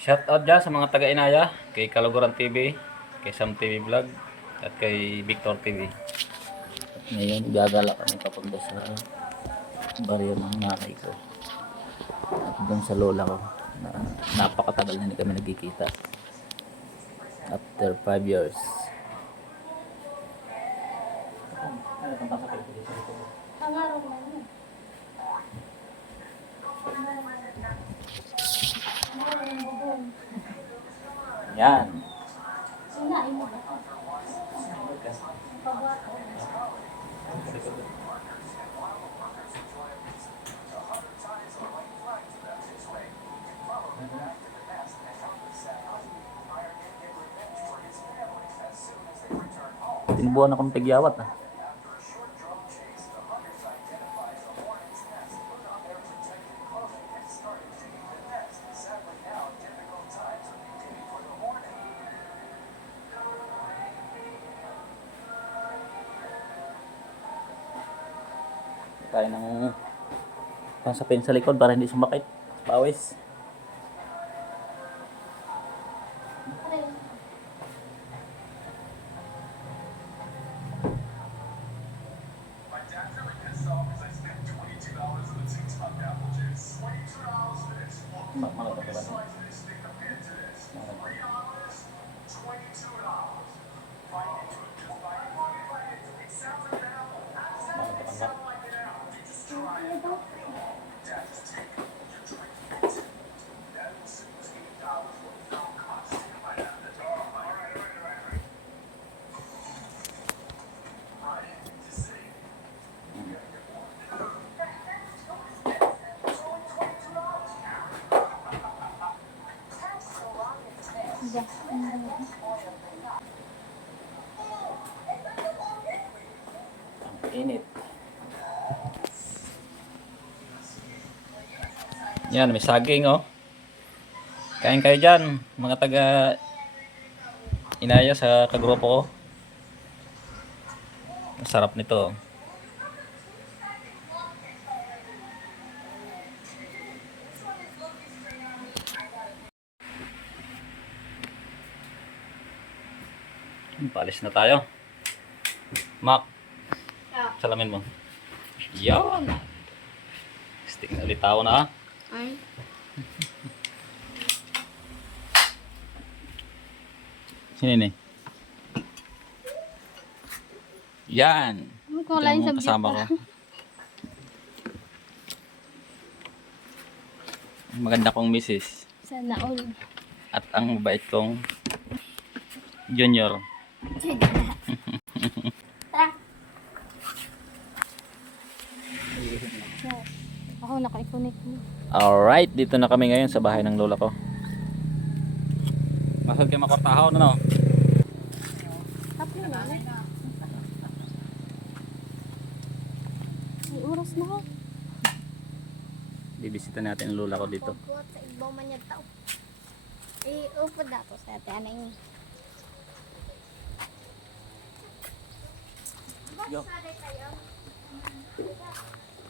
Shout out dyan sa mga taga-Inaya, kay Kaluguran TV, kay Sam TV Vlog, at kay Victor TV. At ngayon, gagala kami papunta sa baryo ng nanay ko. At doon sa lola ko, na napakatagal na hindi kami nagkikita. After 5 years. Yan. Tinubuan akong tigyawat ah. Tayo ng pasapin sa likod para hindi sumakit. Pawis. Init. Yan, may saging oh. Kain kayo dyan, mga taga Inaya sa kagrupo ko. Ang sarap nito. Palis na tayo. Mac, salamin mo. Yan. Stick na ulit tao na. Ay. Sino ni? Yan. Ang kulay Ito sa yung kasama ko. Maganda kong misis. Sana all. At ang mabait kong junior. Tara. Ako naka-connect mo. Alright, dito na kami ngayon sa bahay ng lola ko. Masal kayo makortahaw na no? Tapos na. May oras na ako. Bibisita natin ang lola ko dito. Pagkuhat sa ibaw man yung tao. Upod na to sa ate anay. Yo.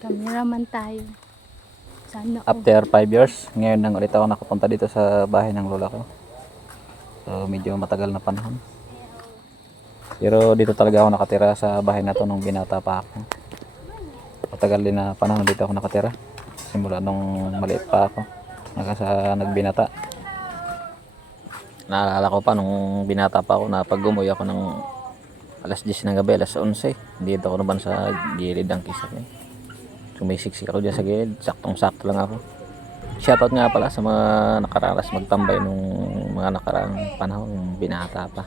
Cameraman tayo. Sana all. After 5 years, ngayon nang ulit ako nakapunta dito sa bahay ng lola ko. So medyo matagal na panahon. Pero dito talaga ako nakatira sa bahay na to nung binata pa ako. Matagal din na panahon dito ako nakatira. Simula nung maliit pa ako. Hanggang sa nagbinata. Naalala ko pa nung binata pa ako na pag umuwi ako ng alas 10 ng gabi, alas 11. Dito ako naman sa gilid ng kisap eh. Sumisiksik ako dyan sa gilid. Saktong-sakto lang ako. Shoutout nga pala sa mga nakaranas magtambay nung mga nakaraang panahon binata pa.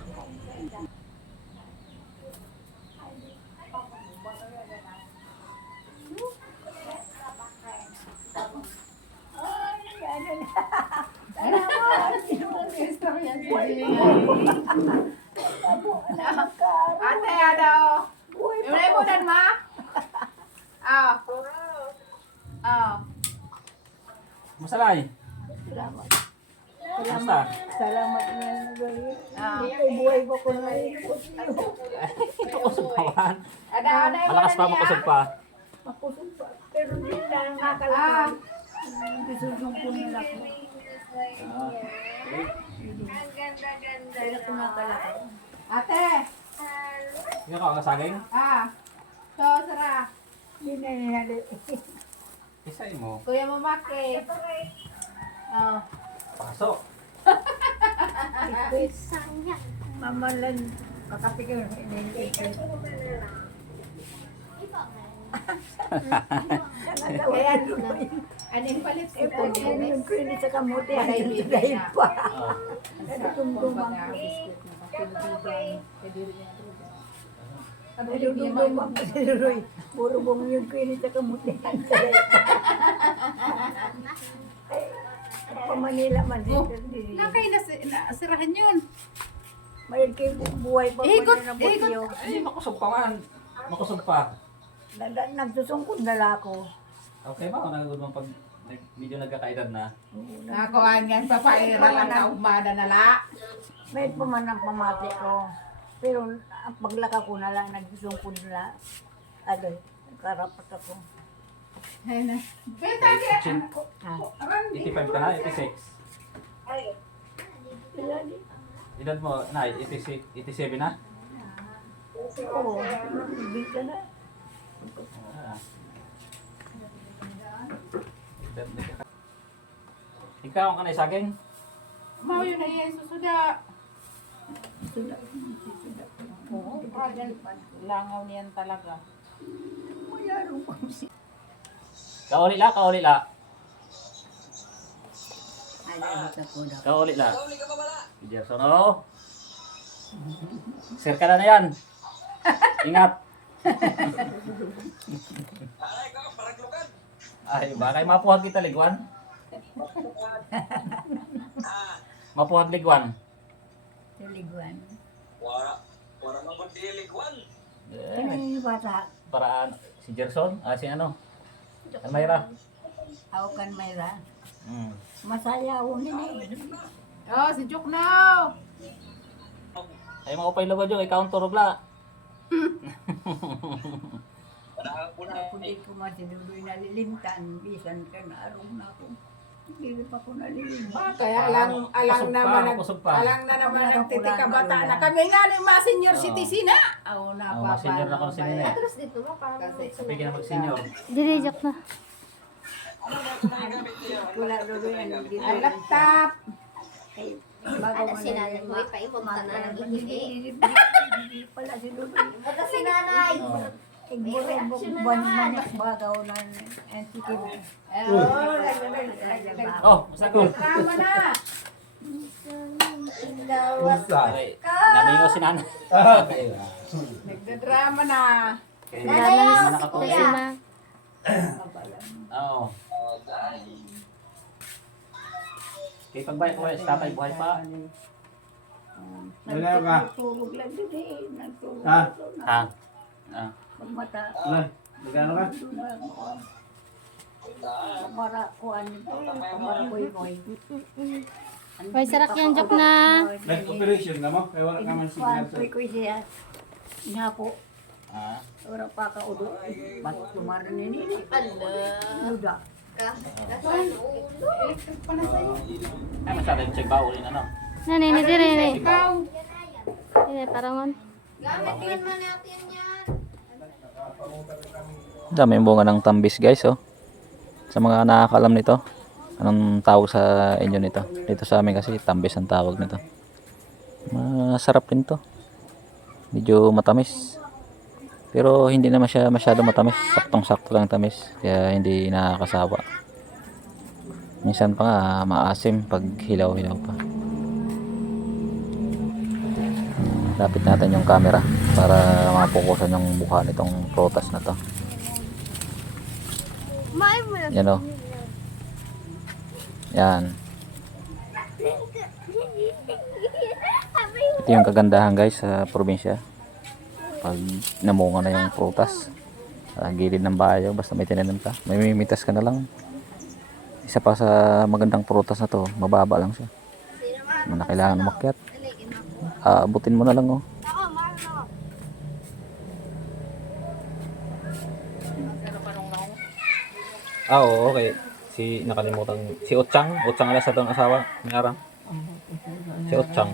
Ate, ano? Yung mo dan ma? Ah. Ah. Masalay. Salamat. Kamusta? Salamat na buhay. Ah. Ito buhay ko ko na Kusog pa man. Ada Malakas pa, makusog pa. makusog pa. Pero hindi na nakakalakal. Hindi susong ko nila ko. Kaya ko nakalaki. Ate! Yung ka saging? So, Sara. Hindi na ninali. Isay mo. Kuya Mamaki. Oh. Pasok. Sayang. Mamalan. Kakapigil. Hindi. Kaya, ano yung palit ko po Yung krinis sa kamuti. Ay, Ay, hindi dahil na. pa. Ah. Tumtumang. Tumtumang kasi Roy. Puro bong yung krinis sa kamuti. Pa Manila man. Nakay nasirahan yun. Mayroon kayo buhay pa. Ikot, na ikot. butiyo. Ay, makusog pa man. Makusog pa. Nagsusungkod na lang ako. Okay ba? Nagagod mo pag medyo nagkakaedad na? Nakuhaan nga papaira lang na umada na la. May paman ang pamati ko. Pero ang paglaka ko na lang, nagsusungkod na lang. Ano, karapat ako. Ayun na. Beta niya. Ah. 85 ka na? 86? Edad mo, na, 87 na? Oo, hindi ka na. Ah. Ikaw ang kanay saging? Mau yun na iya susuda. Oo, langaw niyan talaga. Kauli la, kauli la. Kauli la. Gerson, oh. Sir ka na yan. Ingat. Ay, bakay mapuhag kita ligwan. Mapuhag ligwan. Tiliguan. Wala naman diliguan. Ano Eh, yung bata? para si Gerson, si ano? Mayra. Ako kan Mayra. Masaya ako nini. Oh, si Jukno. Ay, maupay lawad yung ikaw ang turog la. Hindi ko masinuloy nalilimtan. Bisan ka na arong na ako. Hindi pa ko nalilimtan. Kaya alang Kusog pa, naman kusog pa. alang na naman ang titika bata na kami nga ni mga senior Oo. citizen na. Oo na Oh, mas senior na kung sino na eh. Atras dito mo para Kasi Sabi ka na mag-senior. Direjak na. Wala lolo yan. ang laptop. Bago Ano si nanay mo? Ipaibog ka na ng ihihi. Hindi pala si lolo. Ito si nanay. Igburo buwan manak bagaw na NCTV. Oh, masa ko. Drama na. Ay, namingo si nanay. Nagdadrama na. Nanay, Nanay, kuya. Oo. Kaya pagbalik ko sa tatay, buhay pa. Wala ka. Tulog lang din eh. Nagtulog. Ha? Ha? Ah. Pagmata. Magkano ka? Para kuan nito. Para koy-koy. May sarak yan, Jok na. Nag-operation ka mo? Kaya wala ka man signal sa... Koy-koy siya. Inapo. Ah. Ora pa ka udo. Ba't tumaran nini? Luda. Ay, masyado yung check ba ulin ano? Nanay, hindi rin eh. Ikaw. Hindi, parangon. Dami yung bunga ng tambis guys oh. Sa mga nakakalam nito, anong tawag sa inyo nito? Dito sa amin kasi tambis ang tawag nito. Masarap rin to. Medyo matamis. Pero hindi naman siya masyado matamis. Saktong-sakto lang tamis. Kaya hindi nakakasawa. Minsan pa nga maasim pag hilaw-hilaw pa. Lapit natin yung camera para mapokusan yung mukha nitong prutas na to. Yan o. Yan. Ito yung kagandahan guys sa probinsya. Pag namunga na yung prutas sa gilid ng bayo, basta may tinanim ka, may mimitas ka na lang. Isa pa sa magandang prutas na to, mababa lang siya. Hindi na kailangan umakyat. Abutin mo na lang oh. Oo, okay. Si nakalimutan si Ochang alas sa tong asawa ni Arang. Si Ochang.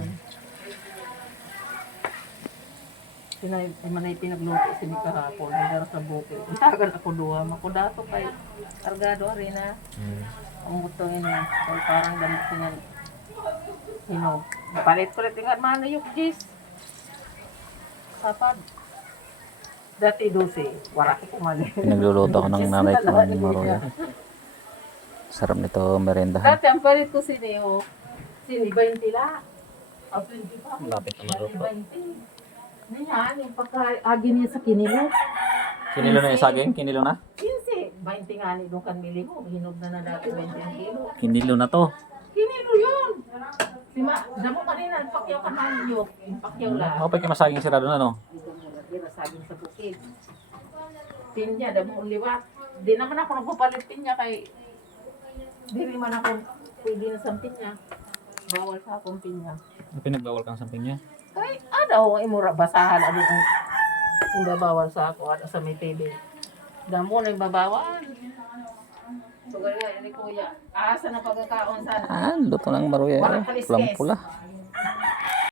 Sinay manay pinagluto sini kahapon ang sa bukid. Tagal ako duha mako dato kay kargado rin na. Ang gusto niya kay parang damit niya. Palit-palit nga man yung gis. Sapad. Dati 12, wala ko kumali. Pinagluluto ko ng nanay ko ni Maroya. Sarap nito merendahan. Dati ang palit ko sini 20 la. O 20 pa. Lapit na maluto. 20. Niyan, yung pagkaagi niya sa kinilo. Kinilo na yung saging? Kinilo na? 15, 20 nga ni doon kan mili mo. Hinog na dati 20 ang kilo. Kinilo na to. Kinilo yun. Damo kanina, pakyaw ka man yun. Yung pakyaw lang. Ako pa kayo masaging sirado na no? Dito mo nagdira saging sa bukid. Pinya, damo liwat. Di naman ako nagpapalit pinya kay di man ako pwede na sa pinya. Bawal sa akong pinya. Pinagbawal kang samping niya. Kay ano, imura basahan ano ang babawal sa ako ano sa may TV. Damo na yung babawal. So gaya ni kuya, asa na pagkakaon sana. Luto ng Maroya. Walang kaliskes. Pulang pula.